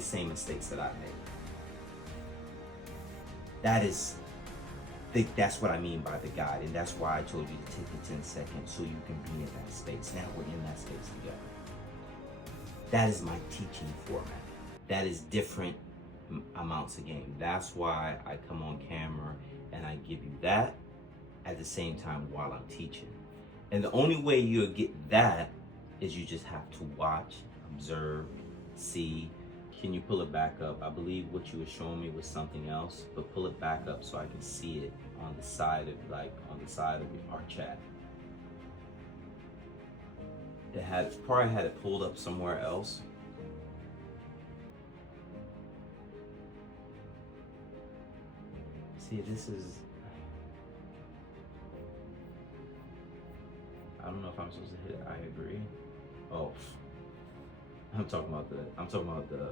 the same mistakes that I made. That's what I mean by the guide, and that's why I told you to take the 10 seconds so you can be in that space. Now we're in that space together. That is my teaching format. That is different amounts of game. That's why I come on camera and I give you that at the same time while I'm teaching. And the only way you'll get that is you just have to watch, observe, see. Can you pull it back up? I believe what you were showing me was something else, but pull it back up so I can see it on the side of our chat. Probably had it pulled up somewhere else. See, this is, I don't know if I'm supposed to hit I agree. Oh, I'm talking about the